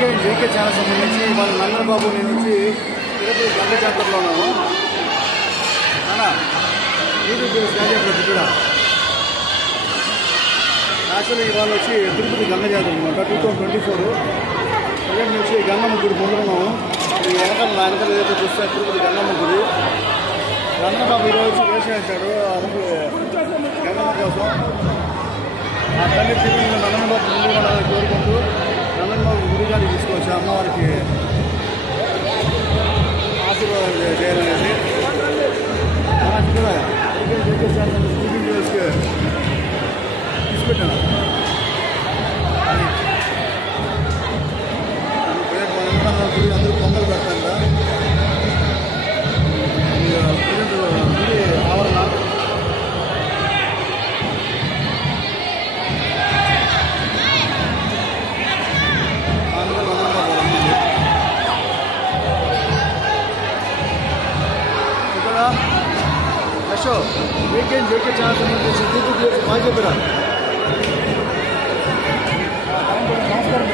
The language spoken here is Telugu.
జేకే ఛానల్ సంబంధించి వాళ్ళ నందన్ బాబు నేను వచ్చి తిరుపతి గంగ జాతరలో ఉన్నాము. యూట్యూబ్ స్టార్ట్ చేస్తారు కూడా. యాక్చువల్లీ ఇవాళ వచ్చి తిరుపతి గంగ జాతర అనమాట 2024. ప్రజెంట్ వచ్చి గంగమ్మ గుడి ముందున్నాము. ఈ వెనకాల నా వెనకాల ఏదైతే చూస్తే తిరుపతి గంగమ్మ గుడి. నందన్ బాబు ఈరోజు వేషం వేశాడు గంగమ్మ కోసం. ఆ తల్లి తిరుమల నందన్ బాబు ముందు ఉండాలని కోరుకుంటూ నందన్ బాబు గుడిగాలి తీసుకొచ్చి అమ్మవారికి ఆశీర్వాదం చేయాలనేది కూడా తీసుకెట్టాను. అందరూ పొంగలు పెడతాను గుడి ఆవరణ. వీకెండ్ జేకే ఛానల్ సంబంధించి బాగా చెప్పారు. నమస్కారం.